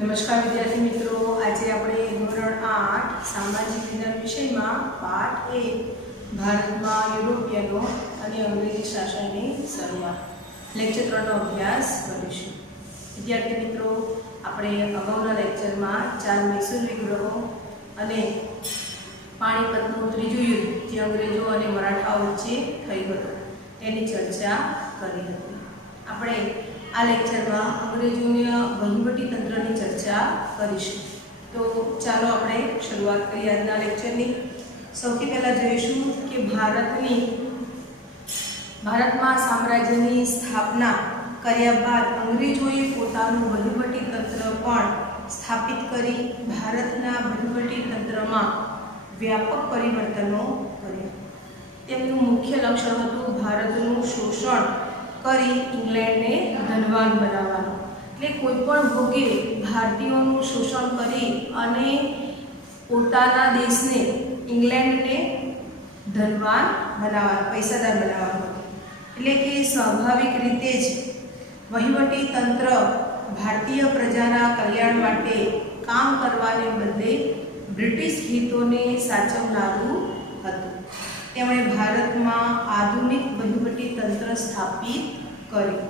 नमस्कार विद्यार्थी मित्रों, आज આપણે ધોરણ 8 સામાજિક વિજ્ઞાન વિષયમાં પાઠ 1 ભારતમાં યુરોપિયનો અને અંગ્રેજી શાસનની શરૂઆત લેક્ચર 3 નો અભ્યાસ કરીશું। વિદ્યાર્થી મિત્રો, આપણે અગાઉના લેક્ચરમાં 4 મૈસૂર વિગ્રહો અને પાણીપતનું ત્રીજું યુદ્ધ જે અંગ્રેજો અને મરાઠાઓ વચ્ચે થયું હતું તેની ચર્ચા કરી હતી। આપણે આ લેક્ચરમાં અંગ્રેજોના વહીવટી તંત્રની ચર્ચા કરીશું। તો ચાલો આપણે શરૂઆત કરીએ આજના લેક્ચરની। સૌથી પહેલા જોઈશું કે ભારતમાં સામ્રાજ્યની સ્થાપના કર્યા બાદ અંગ્રેજોએ પોતાનું વહીવટી તંત્ર પણ સ્થાપિત કરી ભારતના વહીવટી તંત્રમાં વ્યાપક પરિવર્તનો કર્યા। તેમનું મુખ્ય લક્ષ્ય હતું ભારતનું શોષણ કરી ઇંગ્લેન્ડને ધનવાન બનાવવાનું। એટલે કોઈપણ ભોગે ભારતીયોનું શોષણ કરી અને પોતાના દેશને ઇંગ્લેન્ડને ધનવાન બનાવવાનું, પૈસાદાર બનાવવાનું। એટલે કે સ્વાભાવિક રીતે જ વહીવટી તંત્ર ભારતીય પ્રજાના કલ્યાણ માટે કામ કરવાને બદલે બ્રિટિશ હિતોને સાચવનારું હતું। તેમણે ભારતમાં આધુનિક વહીવટી તંત્ર સ્થાપિત કર્યું।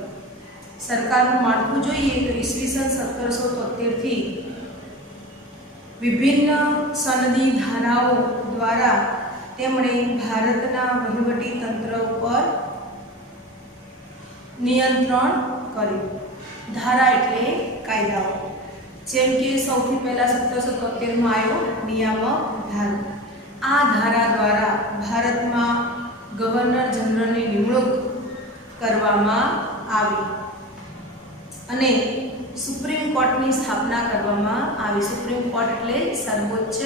સરકારનું માળખું જોઈએ તો ઈસવીસન 1773 થી વિભિન્ન સનદી ધારાઓ દ્વારા તેમણે ભારતના વહીવટી તંત્ર ઉપર નિયંત્રણ કર્યું। ધારા એટલે કાયદાઓ, જેમ કે સૌથી પહેલા 1773 માં આવ્યો નિયામક ધારો। આ ધારા દ્વારા ભારતમાં ગવર્નર જનરલની નિમણૂક કરવામાં આવી અને સુપ્રીમ કોર્ટની સ્થાપના કરવામાં આવી। સુપ્રીમ કોર્ટ એટલે સર્વોચ્ચ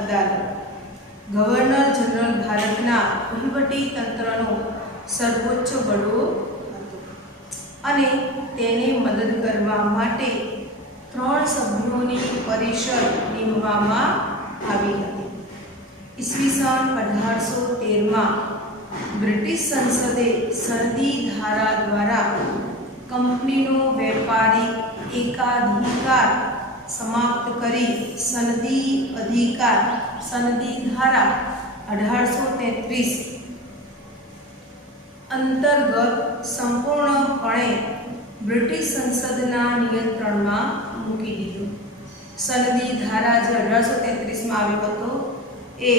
અદાલત। ગવર્નર જનરલ ભારતના વહીવટી તંત્રનો સર્વોચ્ચ વડો હતો અને તેને મદદ કરવા માટે 3 સભ્યોની પરિષદ નીમવામાં આવી હતી। ઈસવીસન 1813 માં બ્રિટિશ સંસદે સનદી ધારા દ્વારા કંપનીનો વેપારી એકાધિકાર સમાપ્ત કરી સનદી ધારા 1833 અંતર્ગત સંપૂર્ણપણે બ્રિટિશ સંસદના નિયંત્રણમાં મૂકી દીધું। સનદી ધારા જે 1833 માં આવ્યો હતો એ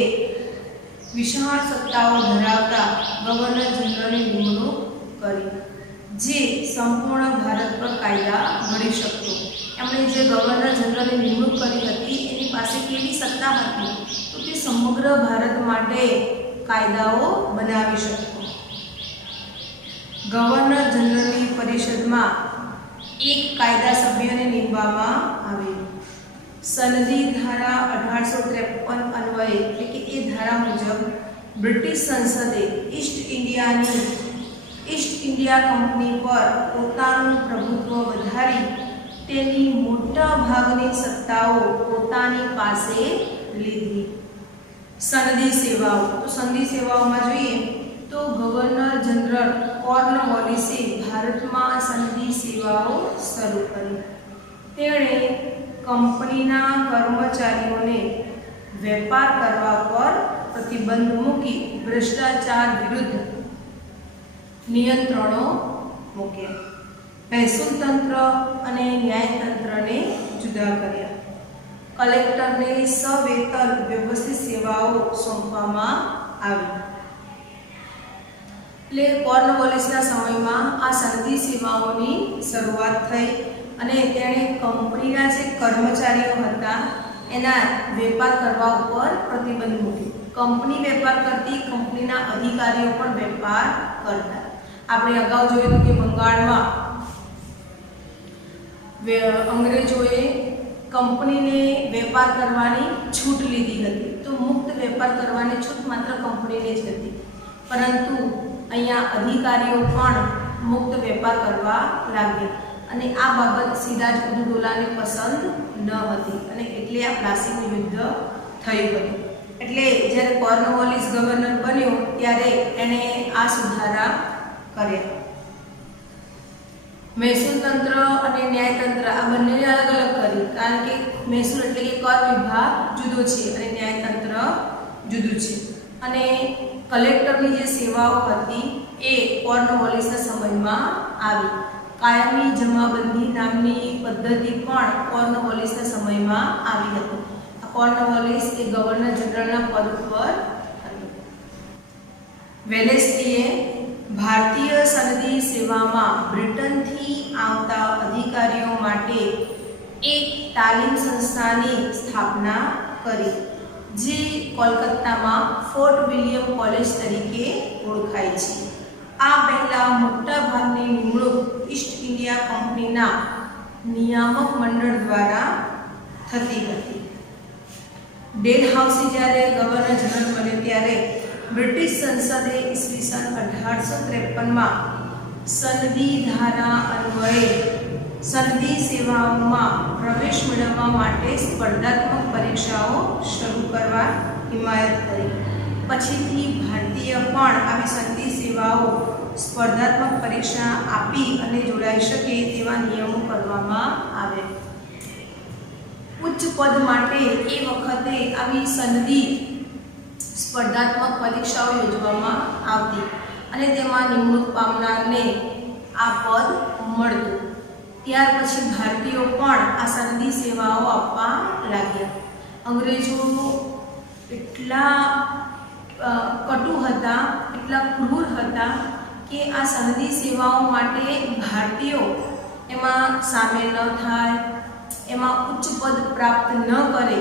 વિશાળ સત્તાઓ ધરાવતા ગવર્નર જનરલની નિમણૂક કરી, જે સંપૂર્ણ ભારત પર કાયદા ઘડી શકતો। એમણે જે ગવર્નર જનરલની નિમણૂક કરી હતી એની પાસે કેવી સત્તા હતી તો તે સમગ્ર ભારત માટે કાયદાઓ બનાવી શકતો। ગવર્નર જનરલની પરિષદમાં એક કાયદા સભ્યને નીમવામાં આવે। સનદી ધારા 1853 અન્વયે એટલે કે એ ધારા મુજબ બ્રિટિશ સંસદે ઈસ્ટ ઇન્ડિયા કંપની પર પોતાનું પ્રભુત્વ વધારી તેની મોટા ભાગની સત્તાઓ પોતાની પાસે લીધી। સનદી સેવાઓ, તો સનદી સેવાઓમાં જોઈએ તો ગવર્નર જનરલ કોર્નવોલિસે ભારતમાં સનદી સેવાઓ શરૂ કરી। તેણે કંપનીના કર્મચારીઓને વેપાર કરવા પર પ્રતિબંધ મૂકી ભ્રષ્ટાચાર વિરુદ્ધ નિયંત્રણો મૂક્યા। મહેસૂલ તંત્ર અને ન્યાયતંત્રને જુદા કર્યા। કલેક્ટરને સવેતન વ્યવસ્થિત સેવાઓ સોંપવામાં આવી। એટલે કોર્નવોલિસના સમયમાં આ સનદી સેવાઓની શરૂઆત થઈ અને તેણે કંપનીના જે કર્મચારીઓ હતા એના વેપાર કરવા ઉપર પ્રતિબંધ મૂક્યો। કંપની વેપાર કરતી, કંપનીના અધિકારીઓ પણ વેપાર કરતા। આપણે અગાઉ જોયું કે બંગાળમાં અંગ્રેજોએ કંપનીને વેપાર કરવાની છૂટ લીધી હતી, તો મુક્ત વેપાર કરવાની છૂટ માત્ર કંપનીને જ હતી, પરંતુ અહીંયા અધિકારીઓ પણ મુક્ત વેપાર કરવા લાગ્યા અને આ બાબત સિરાજ ઉદ દૌલાને પસંદ ન હતી અને એટલે આ પ્લાસીનું યુદ્ધ થયું હતું। એટલે જ્યારે કોર્નવોલિસ ગવર્નર બન્યો ત્યારે એણે આ સુધારા કર્યા। મહેસૂલ તંત્ર અને ન્યાયતંત્ર આ બંનેને અલગ અલગ કરી, કારણ કે મહેસૂલ એટલે કે કર વિભાગ જુદો છે અને ન્યાયતંત્ર જુદું છે. અને કલેક્ટરની જે સેવાઓ હતી એ કોર્નવોલિસના સમયમાં આવી. કાયમી જમાબંધી નામની પદ્ધતિ પણ કોર્નવોલિસના સમયમાં આવી હતી. આ કોર્નવોલિસ એ ગવર્નર જનરલના પદ પર હતો. વેલેસ્લીએ ભારતીય સનદી સેવામાં બ્રિટનથી આવતા અધિકારીઓ માટે એક તાલીમ સંસ્થાની સ્થાપના કરી, જે કોલકાતામાં ફોર્ટ વિલિયમ કોલેજ તરીકે ઓળખાય છે. આ પહેલા મોટા ભાગની નિમણૂક ઈસ્ટ ઇન્ડિયા કંપનીના નિયામક મંડળ દ્વારા થતી હતી. ડેલહાઉસી જ્યારે ગવર્નર જનરલ બન્યો ત્યારે બ્રિટિશ સંસદે ઈસવીસન 1853માં સનદી ધારા અન્વયે સનદી સેવાઓમાં પ્રવેશ મેળવવા માટે સ્પર્ધાત્મક પરીક્ષાઓ શરૂ કરવા હિમાયત કરી. પછીથી ભારતીય પણ આવી સનદી સેવાઓ સ્પર્ધાત્મક પરીક્ષા આપી અને જોડાઈ શકે તેવા નિયમો કરવામાં આવ્યા. ઉચ્ચ પદ માટે એ વખતે આવી સનદી સ્પર્ધાત્મક પરીક્ષાઓ યોજવામાં આવતી અને તેમાં નિમણૂક પામનારને આ પદ મળતું. ત્યાર પછી ભારતીયો પણ આ સનદી સેવાઓ આપવા લાગ્યા. અંગ્રેજો એટલા કટુ હતા, એટલા ક્રૂર હતા કે આ સનદી સેવાઓ માટે ભારતીયો એમાં સામેલ ન થાય, એમાં ઉચ્ચ પદ પ્રાપ્ત ન કરે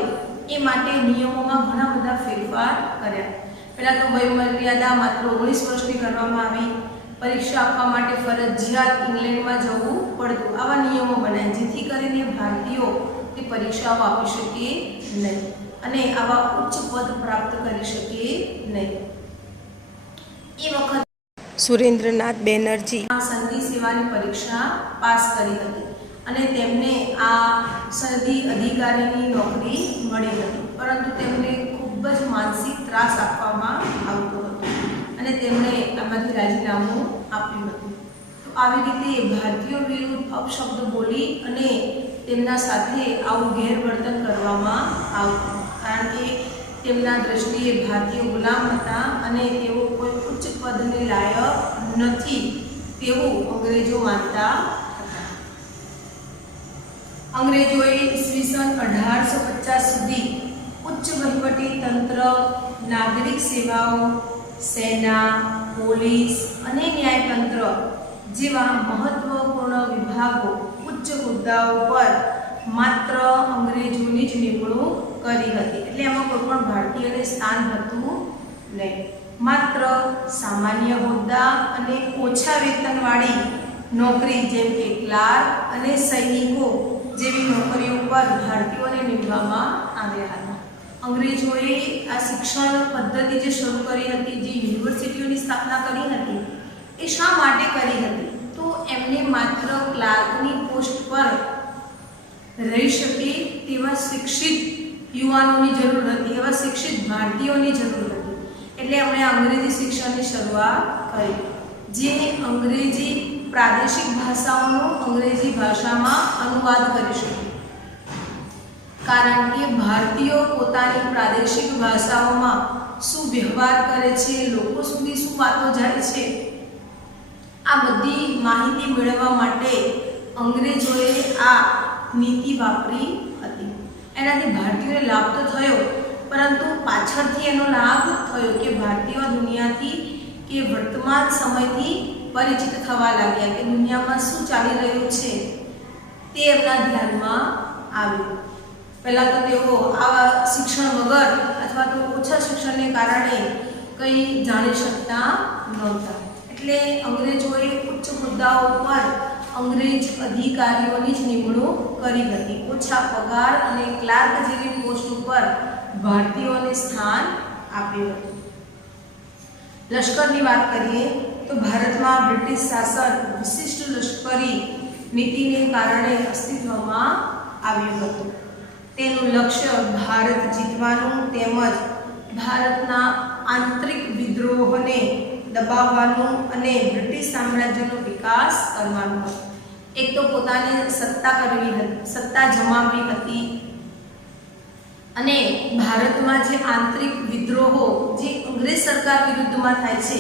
એ માટે નિયમોમાં ઘણા બધા ફેરફાર કર્યા. પહેલાં તો વયમર્યાદા માત્ર 19 વર્ષની કરવામાં આવી. પરીક્ષા આપવા માટે ફરજિયાત ઇંગ્લેન્ડમાં જવું પડતું. આવા નિયમો બનાવ્યા જેથી કરીને ભારતીયો તે પરીક્ષાઓ આપી શકે નહીં અને આવા ઉચ્ચ પદ પ્રાપ્ત કરી શકે નહીં. એ વખતે સુરેન્દ્રનાથ બેનર્જી આ સનદી સેવાની પરીક્ષા પાસ કરી હતી અને તેમને આ સનદી અધિકારીની નોકરી મળી હતી, પરંતુ તેમને ખૂબ જ માનસિક ત્રાસ આપવામાં આવતો હતો અને તેમણે આમાંથી રાજીનામું આપ્યું હતું. તો આવી રીતે ભારતીયો વિરુદ્ધ અપશબ્દ બોલી અને તેમના સાથે આવું ગેરવર્તન કરવામાં આવતું, કારણ કે તેમના દ્રષ્ટિએ ભારતીય ગુલામ હતા અને તેઓ કોઈ ઉચ્ચ પદને લાયક નથી તેવું અંગ્રેજો માનતા હતા. અંગ્રેજોએ ઈસવીસન 1850 સુધી ઉચ્ચ વહીવટી તંત્ર, નાગરિક સેવાઓ, સેના, પોલીસ અને ન્યાયતંત્ર જેવા મહત્વપૂર્ણ વિભાગો, ઉચ્ચ હોદ્દાઓ પર માત્ર અંગ્રેજોની જ નિમણૂક કરી હતી. એટલે એમાં કોઈ પણ ભારતીયને સ્થાન હતું નહીં. માત્ર સામાન્ય હોદ્દા અને ઓછા વેતનવાળી નોકરી જેમ કે ક્લાર્ક અને સૈનિકો જેવી નોકરીઓ પર ભારતીયોને નીમવામાં આવ્યા હતા. અંગ્રેજોએ આ શિક્ષણ પદ્ધતિ જે શરૂ કરી હતી, જે યુનિવર્સિટીઓની સ્થાપના કરી હતી, એ શા માટે કરી હતી? તો એમને માત્ર ક્લાર્કની પોસ્ટ પર રહી શકે તેવા શિક્ષિત યુવાનોની જરૂર હતી, એવા શિક્ષિત ભારતીયોની જરૂર હતી. એટલે એમણે અંગ્રેજી શિક્ષણની શરૂઆત કરી, જે અંગ્રેજી પ્રાદેશિક ભાષાઓનો અંગ્રેજી ભાષામાં અનુવાદ કરી શકે, કારણ કે ભારતીયો પોતાની પ્રાદેશિક ભાષાઓમાં શું વ્યવહાર કરે છે, લોકો સુધી શું વાતો જાય છે, આ બધી માહિતી મેળવવા માટે અંગ્રેજોએ આ નીતિ વાપરી હતી. એનાથી ભારતીયોને લાભ તો થયો, પરંતુ પાછળથી એનો લાભ થયો કે ભારતીયો દુનિયાથી કે વર્તમાન સમયથી પરિચિત થવા લાગ્યા, કે દુનિયામાં શું ચાલી રહ્યું છે તે એમના ધ્યાનમાં આવ્યું. પહેલાં તો તેઓ આવા શિક્ષણ વગર અથવા તો ઓછા શિક્ષણને કારણે કંઈ જાણી શકતા નહોતા. એટલે અંગ્રેજોએ ઉચ્ચ મુદ્દાઓ પર અંગ્રેજ અધિકારીઓની જ નિમણૂક કરી હતી. ઓછા પગાર અને ક્લાર્ક જેવી પોસ્ટ ઉપર ભારતીયોને સ્થાન આપ્યું હતું. લશ્કરની વાત કરીએ તો ભારતમાં બ્રિટિશ શાસન વિશિષ્ટ લશ્કરી નીતિને કારણે અસ્તિત્વમાં આવ્યું હતું. તેનું લક્ષ્ય ભારત જીતવાનું તેમજ ભારતના આંતરિક વિદ્રોહોને દબાવવાનું અને બ્રિટિશ સામ્રાજ્યનો વિકાસ કરવાનો હતો. એક તો પોતાને સત્તા જમાવવી હતી અને ભારતમાં જે આંતરિક વિદ્રોહો જે અંગ્રેજ સરકાર વિરુદ્ધમાં થાય છે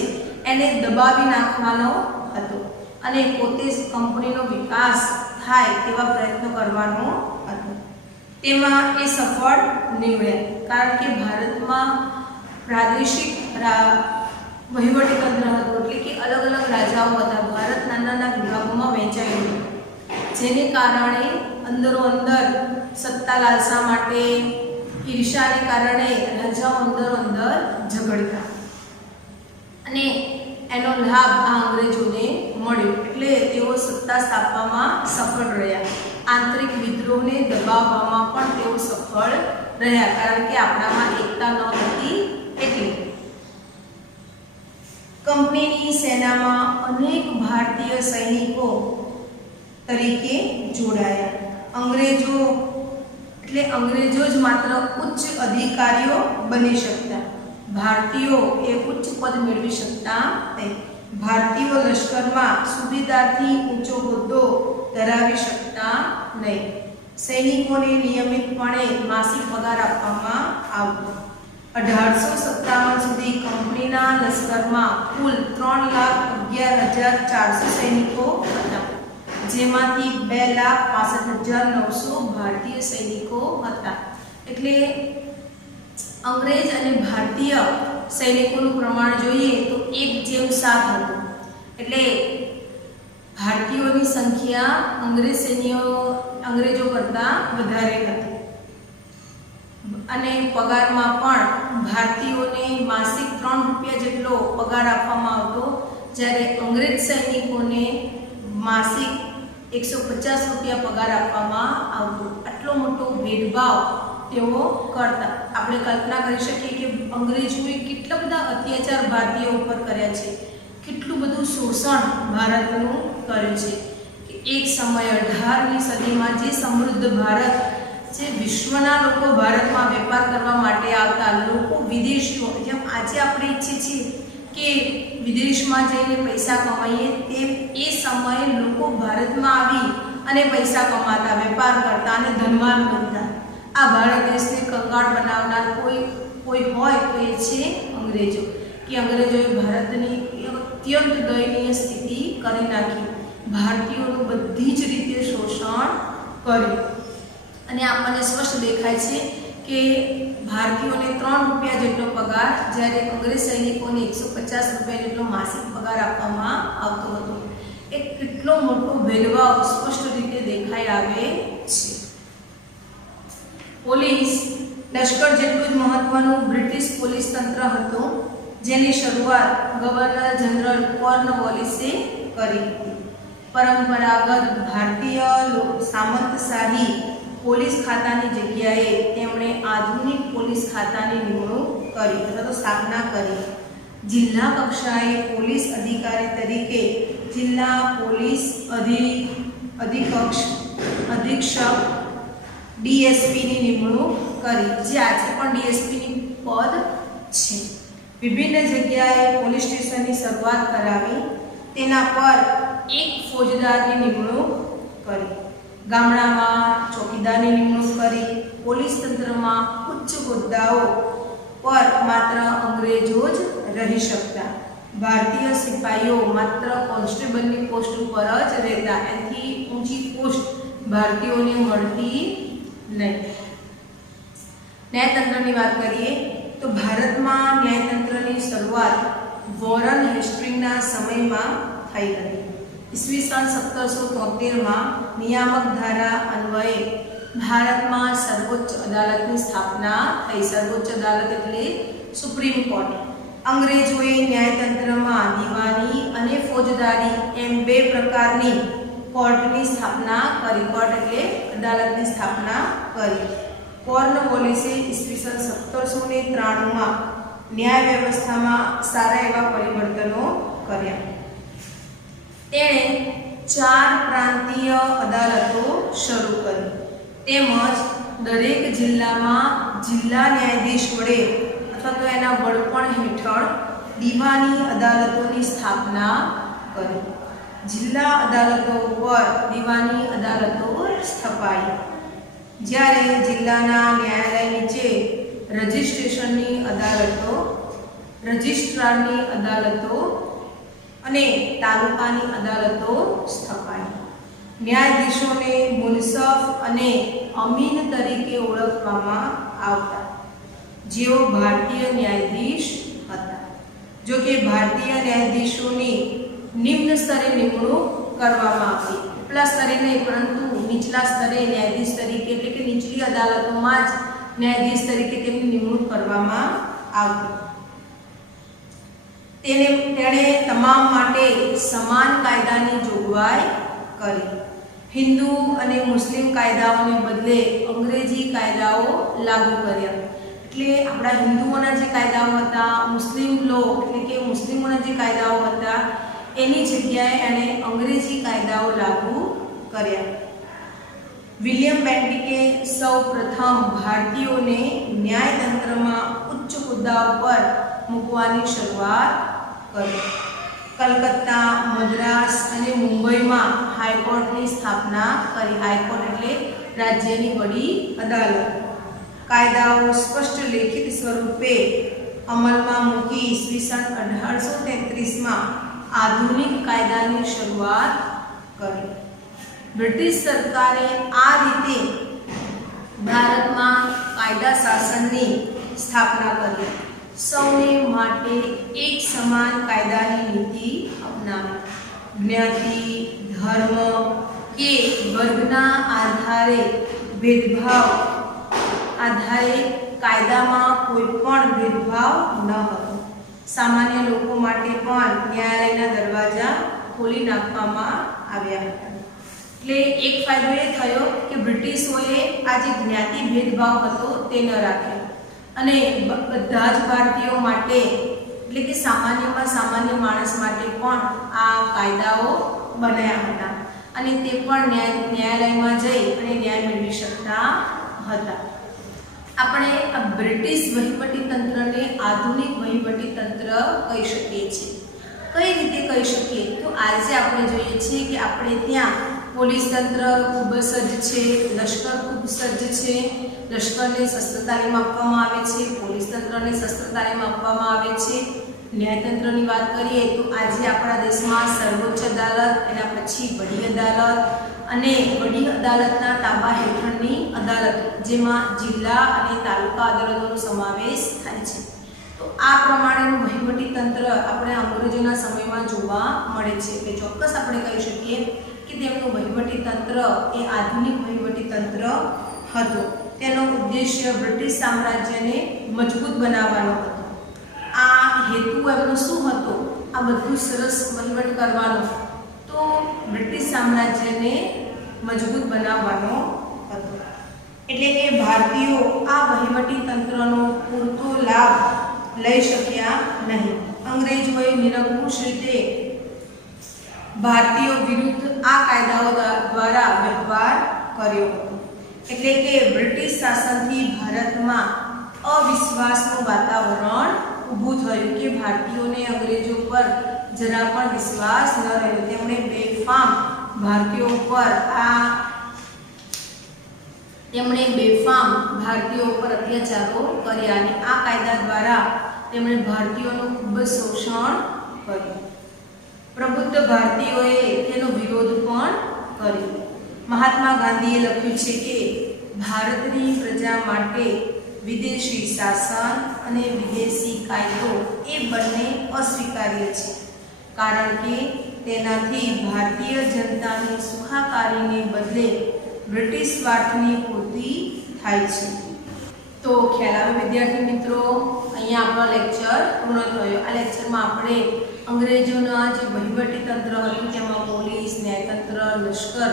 એને દબાવી નાખવાનો હતો અને પોતે જ કંપનીનો વિકાસ થાય તેવા પ્રયત્નો કરવાનો હતો. તેમાં એ સફળ નીવડ્યા, કારણ કે ભારતમાં પ્રાદેશિક વહીવટી તંત્ર હતું, એટલે કે અલગ અલગ રાજાઓ હતા. ભારત નાના નાના વિભાગોમાં વહેંચાયું હતું, જેને કારણે અંદરો અંદર સત્તા લાલસા માટે ઈર્ષાને કારણે રાજાઓ અંદરો અંદર ઝઘડતા અને એનો લાભ આ અંગ્રેજોને મળ્યો, એટલે તેઓ સત્તા સ્થાપવામાં સફળ રહ્યા. આંતરિક વિદ્રોહને દબાવવામાં પણ તેઓ સફળ રહ્યા, કારણ કે આપણામાં એકતા ન હતી. એટલે કંપનીની સેનામાં અનેક ભારતીય સૈનિકો તરીકે જોડાયા. અંગ્રેજો જ માત્ર ઉચ્ચ અધિકારીઓ બની શકતા, ભારતીયો એ ઉચ્ચ પદ મેળવી શકતા નહીં. ભારતીયો લશ્કરમાં સુબેદારથી ઊંચો હોદ્દો ધરાવી શકતા નહીં. સૈનિકોને નિયમિતપણે માસિક પગાર આપવામાં આવતો. 1857 સુધી કંપનીના લશ્કરમાં કુલ 3,11,400 સૈનિકો હતા, જેમાંથી 2,65,900 ભારતીય સૈનિકો હતા. એટલે અંગ્રેજ અને ભારતીય સૈનિકોનું પ્રમાણ જોઈએ તો 1:7 હતું. એટલે ભારતીયોની સંખ્યા અંગ્રેજો કરતાં વધારે હતી અને પગારમાં પણ ભારતીયોને માસિક 3 રૂપિયા જેટલો પગાર આપવામાં આવતો, જ્યારે અંગ્રેજ સૈનિકોને માસિક 150 રૂપિયા પગાર આપવામાં આવતો. આટલો મોટો ભેદભાવ તેઓ કરતા. આપણે કલ્પના કરી શકીએ કે અંગ્રેજોએ કેટલા બધા અત્યાચાર ભારતીયો ઉપર કર્યા છે, કેટલું બધું શોષણ ભારતનું કર્યું છે. કે એક સમય 18મી સદીમાં જે સમૃદ્ધ ભારત, જે વિશ્વના લોકો ભારતમાં વેપાર કરવા માટે આવતા, લોકો વિદેશીઓ, જેમ આજે આપણે ઈચ્છીએ છીએ કે વિદેશમાં જઈને પૈસા કમાઈએ, તેમ એ સમયે લોકો ભારતમાં આવી અને પૈસા કમાતા, વેપાર કરતા અને ધનવાન બનતા. આ ભારત દેશને કંગાળ બનાવનાર કોઈ હોય તો એ છે અંગ્રેજો. કે અંગ્રેજોએ ભારતની અત્યંત દયનીય સ્થિતિ કરી નાખી, ભારતીયોનું બધી જ રીતે શોષણ કર્યું. અને આપણને સ્પષ્ટ દેખાય છે કે ભારતીયોને 3 રૂપિયા જેટલો પગાર, જ્યારે અંગ્રેજ સૈનિકોને 150 રૂપિયા જેટલો માસિક પગાર આપવામાં આવતો હતો. એક કેટલો મોટો ભેદભાવ સ્પષ્ટ રીતે દેખાઈ આવે છે. પોલીસ લશ્કર જેટલું જ મહત્વનું બ્રિટિશ પોલીસ તંત્ર હતું, જેની શરૂઆત ગવર્નર જનરલ કોર્નવોલિસે કરી હતી. પરંપરાગત ભારતીય સામંતશાહી પોલીસ ખાતાની જગ્યાએ તેમણે આધુનિક પોલીસ ખાતાની નિમણૂક કરી અથવા તો સ્થાપના કરી. જિલ્લા કક્ષાએ પોલીસ અધિકારી તરીકે જિલ્લા પોલીસ અધિક્ષક ડીએસપીની નિમણૂક કરી, જે આજે પણ ડીએસપીની પદ છે. વિભિન્ન જગ્યાએ પોલીસ સ્ટેશનની શરૂઆત કરાવી, તેના પર એક ફોજદારની નિમણૂક કરી. ગામડામાં ચોકીદારની નિમણૂક કરી. પોલીસ તંત્રમાં ઉચ્ચ હોદ્દાઓ પર માત્ર અંગ્રેજો જ રહી શકતા. ભારતીય સિપાહીઓ માત્ર કોન્સ્ટેબલની પોસ્ટ ઉપર જ રહેતા, એનાથી ઊંચી પોસ્ટ ભારતીયોને મળતી નહીં. ન્યાયતંત્રની વાત કરીએ તો ભારતમાં ન્યાયતંત્રની શરૂઆત વોરન હેસ્ટિંગ્સના સમયમાં થઈ હતી. ઈસવીસન 1773માં નિયામક ધારા અન્વયે ભારતમાં સર્વોચ્ચ અદાલતની સ્થાપના થઈ. સર્વોચ્ચ અદાલત એટલે સુપ્રીમ કોર્ટ. અંગ્રેજોએ ન્યાયતંત્રમાં દિવાની અને ફોજદારી એમ 2 પ્રકારની કોર્ટની સ્થાપના કરી. કોર્ટ એટલે અદાલતની સ્થાપના કરી. કોર્નવોલિસે ઈસવીસન 1793માં ન્યાય વ્યવસ્થામાં સારા એવા પરિવર્તનો કર્યા. તેણે 4 પ્રાંતીય અદાલતો શરૂ કરી, તેમજ દરેક જિલ્લામાં જિલ્લા ન્યાયાધીશ વડે અથવા તો એના વડપણ હેઠળ દીવાની અદાલતોની સ્થાપના કરી. જિલ્લા અદાલતો પર દીવાની અદાલતો સ્થપાઈ. જ્યારે જિલ્લાના ન્યાયાલય નીચે રજિસ્ટ્રેશનની અદાલતો, રજિસ્ટ્રારની અદાલતો અને તાલુકાની અદાલતો સ્થપાઈ. ન્યાયાધીશોને મુનસફ અને અમીન તરીકે ઓળખવામાં આવતા, જેઓ ભારતીય ન્યાયાધીશ હતા. જો કે ભારતીય ન્યાયાધીશોની નિમ્ન સ્તરે નિમણૂક કરવામાં આવી. ઉપલા સ્તરે નહીં પરંતુ નીચલા સ્તરે ન્યાયાધીશ તરીકે એટલે કે નીચલી અદાલતોમાં જ ન્યાયાધીશ તરીકે તેમની નિમણૂક કરવામાં આવતી. તેણે તમામ માટે સમાન કાયદાની જોગવાઈ કરી. હિન્દુ અને મુસ્લિમ કાયદાઓને બદલે અંગ્રેજી કાયદાઓ લાગુ કર્યા. એટલે આપણા હિન્દુઓના જે કાયદાઓ હતા, મુસ્લિમ લો એટલે કે મુસ્લિમોના જે કાયદાઓ હતા એની જગ્યાએ એણે અંગ્રેજી કાયદાઓ લાગુ કર્યા. વિલિયમ બેન્ટિકે સૌ પ્રથમ ભારતીયોને ન્યાયતંત્રમાં ઉચ્ચ હોદ્દાઓ પર મૂકવાની શરૂઆત કરી. કલકત્તા, મદ્રાસ અને મુંબઈમાં હાઈકોર્ટની સ્થાપના કરી. હાઈકોર્ટ એટલે રાજ્યની વડી અદાલત. કાયદાઓ સ્પષ્ટ લેખિત સ્વરૂપે અમલમાં મૂકી ઈસવીસન 1833માં આધુનિક કાયદાની શરૂઆત કરી. બ્રિટિશ સરકારે આ રીતે ભારતમાં કાયદા શાસનની સ્થાપના કરી. સૌને માટે એક સમાન કાયદાની નીતિ અપનાવી. જ્ઞાતિ, ધર્મ કે વર્ગના આધારે ભેદભાવ કાયદામાં કોઈ પણ ભેદભાવ ન હતો. સામાન્ય લોકો માટે પણ ન્યાયાલયના દરવાજા ખોલી નાખવામાં આવ્યા હતા. એટલે એક ફાયદો એ થયો કે બ્રિટિશોએ આ જે જ્ઞાતિ ભેદભાવ હતો તે ન રાખ્યો અને બધા જ ભારતીયો માટે એટલે કે સામાન્યમાં સામાન્ય માણસ માટે પણ આ કાયદાઓ બનાવ્યા હતા અને તે પણ ન્યાયાલયમાં જઈ અને ન્યાય મેળવી શકતા હતા. આપણે આ બ્રિટિશ વહીવટીતંત્રને આધુનિક વહીવટીતંત્ર કહી શકીએ છીએ. કઈ રીતે કહી શકીએ? તો આજે આપણે જોઈએ છીએ કે આપણે ત્યાં પોલીસ તંત્ર ખૂબ સજ્જ છે, લશ્કર ખૂબ સજ્જ છે, લશ્કરને શસ્ત્ર તાલીમ આપવામાં આવે છે, પોલીસ તંત્રને શસ્ત્ર તાલીમ આપવામાં આવે છે. ન્યાયતંત્રની વાત કરીએ તો આજે આપણા દેશમાં સર્વોચ્ચ અદાલત, એના પછી વડી અદાલત અને વડી અદાલતના તાબા હેઠળની અદાલત, જેમાં જિલ્લા અને તાલુકા અદાલતોનો સમાવેશ થાય છે. તો આ પ્રમાણેનું વહીવટીતંત્ર આપણે અંગ્રેજોના સમયમાં જોવા મળે છે. એટલે ચોક્કસ આપણે કહી શકીએ કે તેમનું વહીવટીતંત્ર એ આધુનિક વહીવટીતંત્ર હતું. તેનો ઉદ્દેશ્ય બ્રિટિશ સામ્રાજ્યને મજબૂત બનાવવાનો હતો. આ હેતુ એમનો શું હતો? આ બધું સરસ વહીવટ કરવાનો, તો બ્રિટિશ સામ્રાજ્યને મજબૂત બનાવવાનો હતો. એટલે કે ભારતીયો આ વહીવટીતંત્રનો પૂરતો લાભ લઈ શક્યા નહીં. અંગ્રેજોએ નિરંકુશ રીતે ભારતીયો વિરુદ્ધ આ કાયદાઓ દ્વારા વ્યવહાર કર્યો હતો. એટલે કે બ્રિટિશ શાસનથી ભારતમાં અવિશ્વાસનું વાતાવરણ ઊભું થયું કે ભારતીયોને અંગ્રેજો પર જરા પણ વિશ્વાસ ન રહ્યો. તેમણે બેફામ ભારતીયો પર અત્યાચારો કર્યા અને આ કાયદા દ્વારા તેમણે ભારતીયોનું ખૂબ જ શોષણ કર્યું. પ્રબુદ્ધ ભારતીયોએ તેનો વિરોધ પણ કર્યો. મહાત્મા ગાંધીએ લખ્યું છે કે ભારતની પ્રજા માટે વિદેશી શાસન અને વિદેશી કાયદો એ બંને અસ્વીકાર્ય છે, કારણ કે તેનાથી ભારતીય જનતાની સુખાકારીને બદલે બ્રિટિશ સ્વાર્થની પૂર્તિ થાય છે. તો ખ્યાલ આવે વિદ્યાર્થી મિત્રો, અહીંયા આપણો લેક્ચર પૂર્ણ થયો. આ લેક્ચરમાં આપણે અંગ્રેજોના જે વહીવટીતંત્ર હતું તેમાં પોલીસ, ન્યાયતંત્ર, લશ્કર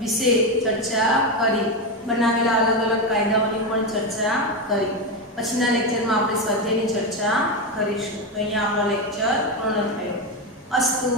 વિશે ચર્ચા કરી. બનાવેલા અલગ અલગ કાયદાઓની પણ ચર્ચા કરી. પછીના લેક્ચરમાં આપણે સ્વાધ્યાયની ચર્ચા કરીશું. તો અહીંયા આપણો લેક્ચર પૂર્ણ થયો. અસ્તુ.